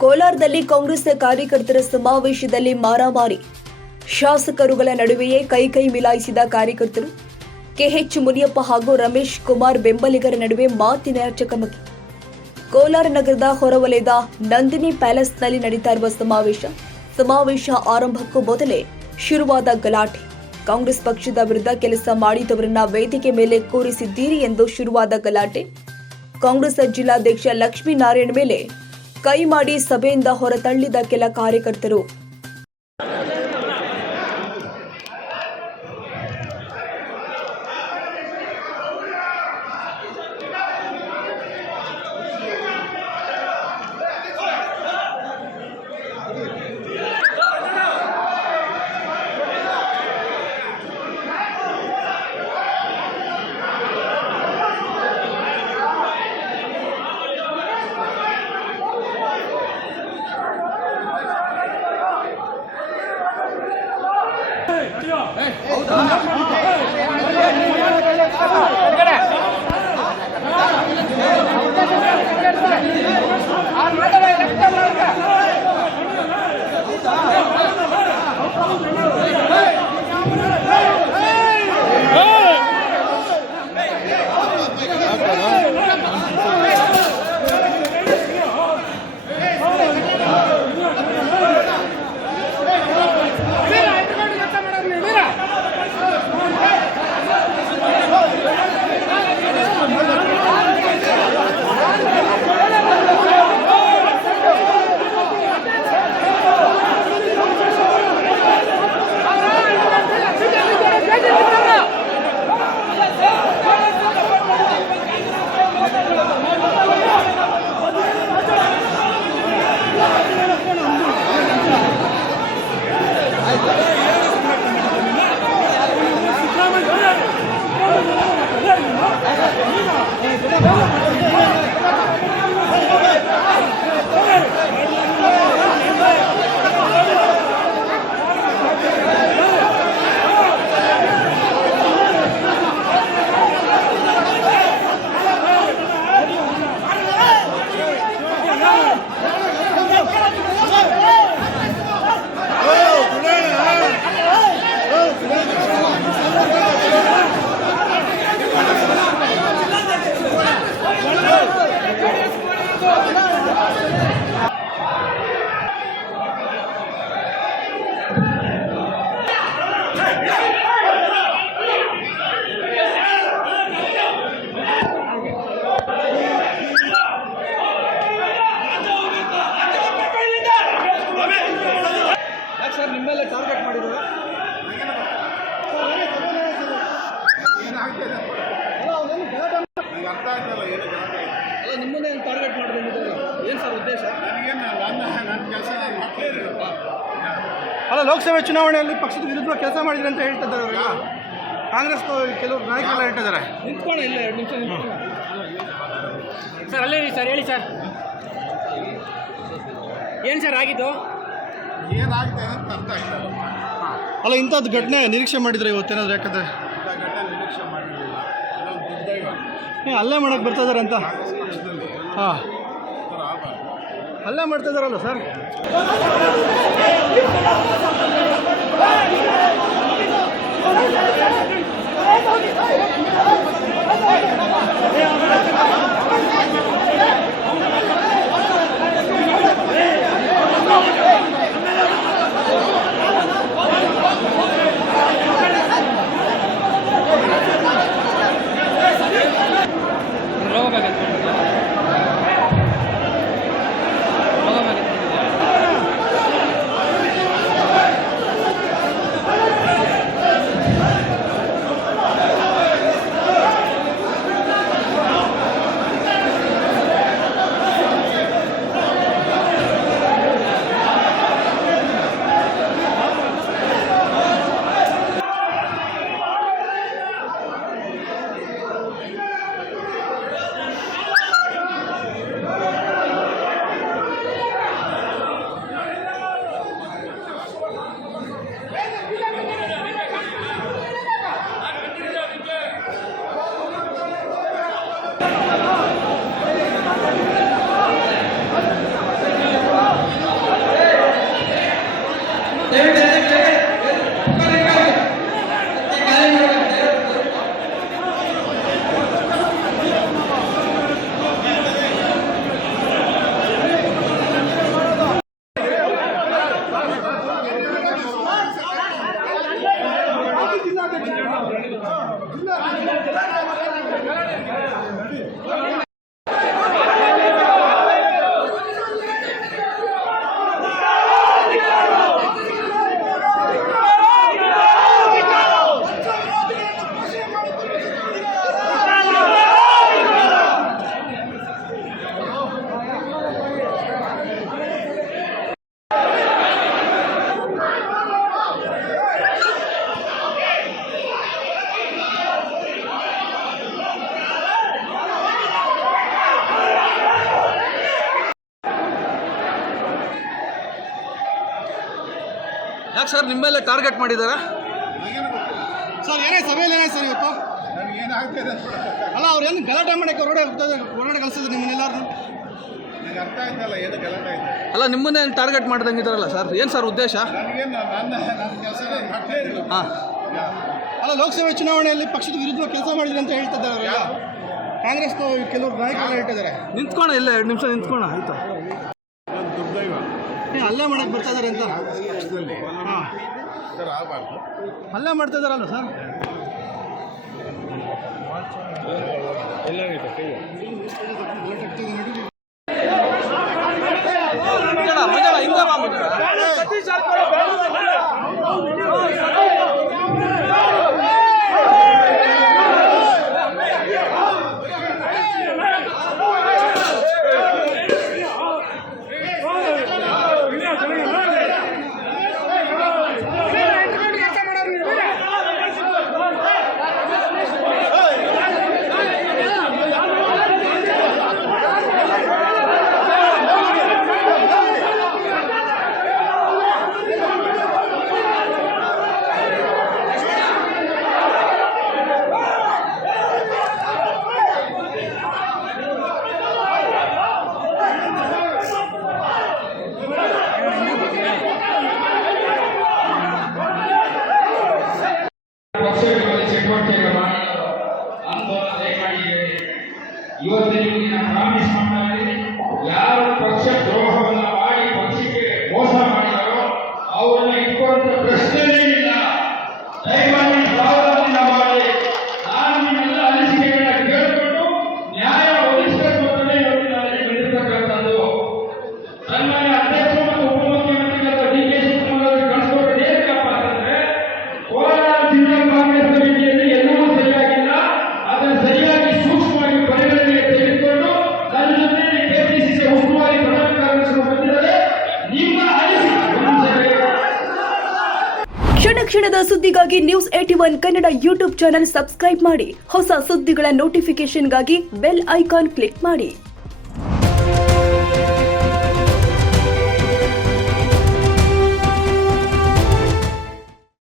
ಕೋಲಾರದಲ್ಲಿ ಕಾಂಗ್ರೆಸ್ ಕಾರ್ಯಕರ್ತರ ಸಮಾವೇಶದಲ್ಲಿ ಮಾರಾಮಾರಿ. ಶಾಸಕರುಗಳ ನಡುವೆಯೇ ಕೈ ಮಿಲಾಯಿಸಿದ ಕಾರ್ಯಕರ್ತರು. ಕೆಎಚ್ ಮುನಿಯಪ್ಪ ಹಾಗೂ ರಮೇಶ್ ಕುಮಾರ್ ಬೆಂಬಲಿಗರ ನಡುವೆ ಮಾತಿನ ಚಕಮಕಿ. ಕೋಲಾರ ನಗರದ ಹೊರವಲಯದ ನಂದಿನಿ ಪ್ಯಾಲೇಸ್ನಲ್ಲಿ ನಡೀತಾ ಇರುವ ಸಮಾವೇಶ ಆರಂಭಕ್ಕೂ ಮೊದಲೇ ಶುರುವಾದ ಗಲಾಟೆ. ಕಾಂಗ್ರೆಸ್ ಪಕ್ಷದ ವಿರುದ್ಧ ಕೆಲಸ ಮಾಡಿದವರನ್ನ ವೇದಿಕೆ ಮೇಲೆ ಕೂರಿಸಿದ್ದೀರಿ ಎಂದು ಶುರುವಾದ ಗಲಾಟೆ. ಕಾಂಗ್ರೆಸ್ ಜಿಲ್ಲಾಧ್ಯಕ್ಷ ಲಕ್ಷ್ಮೀನಾರಾಯಣ್ ಮೇಲೆ ಕೈ ಮಾಡಿ ಸಭೆಯಿಂದ ಹೊರತಳ್ಳಿದ ಕೆಲ ಕಾರ್ಯಕರ್ತರು. ನಿಮ್ಮೆಲ್ಲ ಟಾರ್ಗೆಟ್ ಮಾಡಿದ್ರು ನಿಮ್ಮನ್ನೇ ಟಾರ್ಗೆಟ್ ಮಾಡಿದ್ರು ಏನು ಸರ್ ಉದ್ದೇಶ? ಅಲ್ಲ, ಲೋಕಸಭೆ ಚುನಾವಣೆಯಲ್ಲಿ ಪಕ್ಷದ ವಿರುದ್ಧ ಕೆಲಸ ಮಾಡಿದ್ರೆ ಅಂತ ಹೇಳ್ತಿದ್ದಾರೆ ಅವರೆಲ್ಲ. ಕಾಂಗ್ರೆಸ್ ಕೆಲವರು ನಾಯಕರೆಲ್ಲ ಹೇಳ್ತಿದ್ದಾರೆ. ನಿಂತ್ಕೊಳ್ಳಿ, ಇಲ್ಲ 2 ನಿಮಿಷ ನಿಂತ್ಕೊಳ್ಳಿ ಸರ್. ಅಲ್ಲೇ ಸರ್, ಹೇಳಿ ಸರ್, ಏನು ಸರ್ ಆಗಿದ್ದು? ಏನಾಗಿದೆ ಅಂತ ಅರ್ಥ ಆಗ್ತದೆ. ಅಲ್ಲ, ಇಂಥದ್ದು ಘಟನೆ ನಿರೀಕ್ಷೆ ಮಾಡಿದ್ರೆ ಇವತ್ತೇನಾದ್ರು? ಯಾಕಂದರೆ ಘಟನೆ ನಿರೀಕ್ಷೆ ಮಾಡಿರಲಿಲ್ಲ. ಇದೊಂದು ದುರ್ದೈವ. ಹಲ್ಲೆ ಮಾಡೋಕ್ಕೆ ಬರ್ತಾ ಇದ್ದಾರೆ ಅಂತ. ಹಾಂ, ಹಲ್ಲೆ ಮಾಡ್ತಾ ಇದ್ದಾರಲ್ಲ ಸರ್. ಯಾಕೆ ಸರ್ ನಿಮ್ಮ ಮೇಲೆ ಟಾರ್ಗೆಟ್ ಮಾಡಿದ್ದಾರೆ? ನನಗೇನು ಗೊತ್ತಿಲ್ಲ. ಸರ್ ಏನೇ ಸಭೆಯಲ್ಲಿ ಏನಾಯ್ತು ಸರ್ ಇವತ್ತು? ನನಗೇನಾಗ್ತಿದೆ ಅಂತ ಅಲ್ಲ ಅವ್ರು ಏನು ಗಲಾಟೆ ಮಾಡಕ್ಕೆ ಹೊರಗಡೆ ಕಳಿಸಿದ್ರು ನಿಮ್ಮನ್ನೆಲ್ಲರೂ? ನನಗೆ ಅರ್ಥ ಆಯ್ತಲ್ಲ ಏನು ಗಲಾಟೆ ಆಯ್ತು. ಅಲ್ಲ ನಿಮ್ಮನ್ನೇ ಟಾರ್ಗೆಟ್ ಮಾಡ್ದಂಗಿದ್ದಾರಲ್ಲ ಸರ್, ಏನು ಸರ್ ಉದ್ದೇಶ? ನನಗೇನು ನನ್ನ ಕೆಲಸ ಮಾಡ್ತಾ ಇರಲಿಲ್ಲ. ಹಾಂ, ಅಲ್ಲ ಲೋಕಸಭೆ ಚುನಾವಣೆಯಲ್ಲಿ ಪಕ್ಷದ ವಿರುದ್ಧ ಕೆಲಸ ಮಾಡಿದ್ರಿ ಅಂತ ಹೇಳ್ತಾ ಇದ್ದಾರೆ ಅವರೆಲ್ಲ. ಕಾಂಗ್ರೆಸ್ ಕೆಲವರು ನಾಯಕರು ಹೇಳ್ತಿದ್ದಾರೆ. ನಿಂತ್ಕೋಣ, ಇಲ್ಲ 2 ನಿಮಿಷ ನಿಂತ್ಕೋಣ ಆಯ್ತಾ? ಇದೊಂದು ದುರ್ದೈವ ಹಲ್ಲೆ ಮಾಡಕ್ಕೆ ಬರ್ತಾ ಇದ್ದಾರೆ ಅಂತ. ಪಕ್ಷದಲ್ಲಿ ಹಾಂ, ಸರ್ ಆಗಬಾರ್ದು. ಹಲ್ಲೆ ಮಾಡ್ತಾ ಇದ್ದಾರಲ್ಲ ಸರ್? ಪಕ್ಷಗಳಲ್ಲಿ ಚಟುವಟಿಕೆ ಮಾಡಲು ಆಂದೋಲನೆ ಮಾಡಿದ್ದೇವೆ. ಇವತ್ತಿನ ಪ್ರಾಮಿಸ್ ಮಾಡಿ ಯಾರು ಪಕ್ಷ ದ್ರೋಹವನ್ನು ಮಾಡಿ ಪಕ್ಷಕ್ಕೆ ಮೋಸ ಮಾಡಿದರೋ ಅವರನ್ನು ಇಟ್ಕೊಂಡ ಪ್ರಶ್ನೆಯೇ ಇಲ್ಲ. ದಯಮಾಡಿ ಸಾವಧಾನ ಮಾಡಿ ನಾನು ನಿಮ್ಮೆಲ್ಲ ಅನಿಸಿಕೆಗಳನ್ನ ಕೇಳಿಕೊಂಡು ನ್ಯಾಯ ಒದಗಿಸಬೇಕು ಅಂತಲೇ ಇವತ್ತಿನ ನಡೆದಿರ್ತಕ್ಕಂಥದ್ದು. ಸನ್ಮಾನ್ಯ ಅಧ್ಯಕ್ಷರು ಮತ್ತು ಉಪಮುಖ್ಯಮಂತ್ರಿಗಳಾದ ಡಿ.ಕೆ. ಶಿವಕುಮಾರ್ ಅವರಿಗೆ ಕಳಿಸ್ಕೊಟ್ಟು ಏನಕ್ಕಪ್ಪ ಅಂತಂದ್ರೆ ಕೋಲಾರ ಜಿಲ್ಲಾ ಕಾಂಗ್ರೆಸ್ ಸಮಿತಿಯಲ್ಲಿ ಎಲ್ಲವೂ ಸರಿಯಾಗಿಲ್ಲ, ಅದನ್ನು ಸರಿಯಾಗಿ ಸೂಕ್ಷ್ಮವಾಗಿ ಪರಿಗಣನೆಗೆ ತೆಗೆದುಕೊಂಡು ನನ್ನ ಜೊತೆ ಕೆಪಿಸಿಸಿ ಉಸ್ತುವಾರಿ ಪದಾಧಿಕಾರಿಗಳು ಬಂದಿದ್ದಾರೆ. ನಿಮ್ಮ ಅನಿಸಿಕೆ ಕ್ಷಣ ಕ್ಷಣದ ಸುದ್ದಿಗಾಗಿ news 81 Kannada YouTube channel subscribe ಮಾಡಿ. ಹೊಸ ಸುದ್ದಿಗಳ ನೋಟಿಫಿಕೇಶನ್ಗಾಗಿ ಬೆಲ್ ಐಕಾನ್ ಕ್ಲಿಕ್ ಮಾಡಿ.